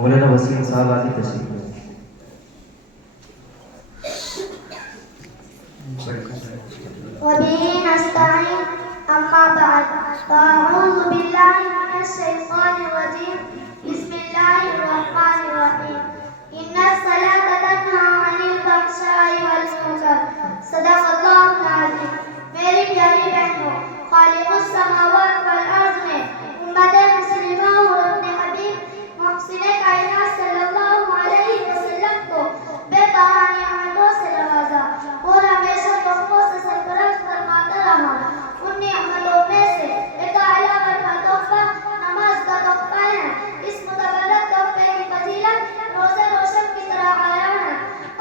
مولانا وسیم صاحب آتی تشریف لائیں۔ وبه نستعين أما بعد فأعوذ بالله من الشيطان الرجيم بسم الله الرحمن الرحيم إن الصلاة تنهى عن الفحشاء والمنكر صدق اللہ العظیم۔ میری پیاری بہنوں، خالق السماوات والارض نے امت مسلمہ اور اپنے حبیب محسن کائنات صلی اللہ علیہ وسلم کو بے پناہ نعمتوں سے نوازا اور ہمیشہ تحفوں سے سرفراز فرماتا رہا۔ ان نعمتوں میں سے ایک اعلیٰ برتر تحفہ نماز کا تحفہ ہے۔ اس متبادل تحفے کی فضیلت روزے روشن کی طرح عیاں ہے۔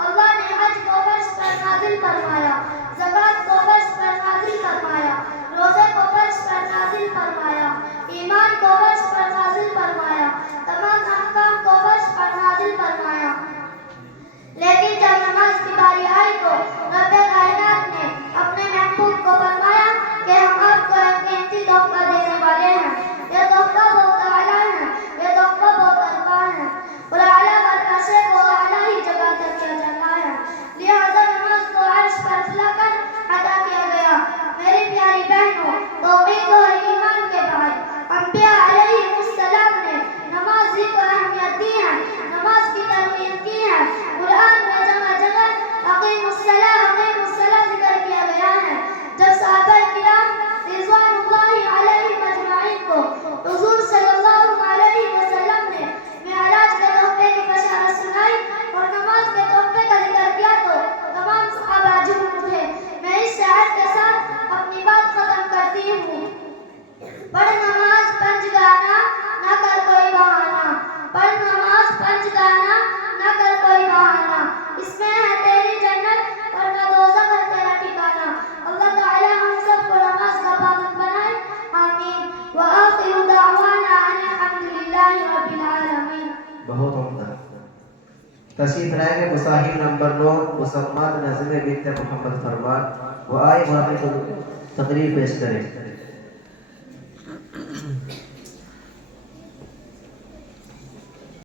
اللہ نے حج کو فرض پر نازل فرمایا، زکوٰۃ کو فرض پر نازل فرمایا، روزے کو فرض پر نازل فرمایا، ایمان کو فرض پر نازل فرمایا، تمام احکام کو فرض پر نازل فرمایا۔ لیکن جب نماز کی باری آئی تو رب کائنات نے اپنے محبوب کو فرمایا کہ ہم آپ کو ایک قیمتی تحفہ دینے والے ہیں۔ یہ تحفہ بہت اعلیٰ ہے، یہ تحفہ بہت ارفع ہے اور اعلیٰ برکشے کو اعلیٰ ہی جگہ تک کیا جاتا ہے، لہذا نماز کو عرش پر لا کر عطا کیا گیا۔ میری پیاری بہنوں، توحید اور ایمان کے بعد انبیاء علیہ السلام نے نماز ہی کو اہمیت دی ہے، نماز کی ترغیب کی ہے۔ قرآن میں جگہ جگہ اقیموا الصلاۃ ذکر کیا گیا ہے۔ جب صحابہ کرام رضوان اللہ علیہم اجمعین کو حضور صلی اللہ علیہ وسلم نے معراج کے تحفے کی بشارت سنائی اور نماز کے تحفے کا ذکر کیا تو تمام صحابہ جھوم اٹھے۔ میں اس شعر کے ساتھ اپنی بات ختم کرتی ہوں۔ پڑھ نماز پنج گانا نہ کر کوئی بہانہ، پڑھ نماز پنج گانا نہ کر کوئی بہانہ، اس میں ہے تیری جنت ورنہ دوزخ ہے تیرا ٹھکانہ۔ اللہ تعالی ہم سب کو نماز کا پابند بنائے، آمین۔ وآخر دعوانا ان الحمد للہ رب العالمین۔ بہت عمدہ۔ تشریف لائیں گے مصاحب نمبر 9 مسمات نظم بنت محمد فرمان، وہ آئے وہاں پہ تقریر پیش کریں۔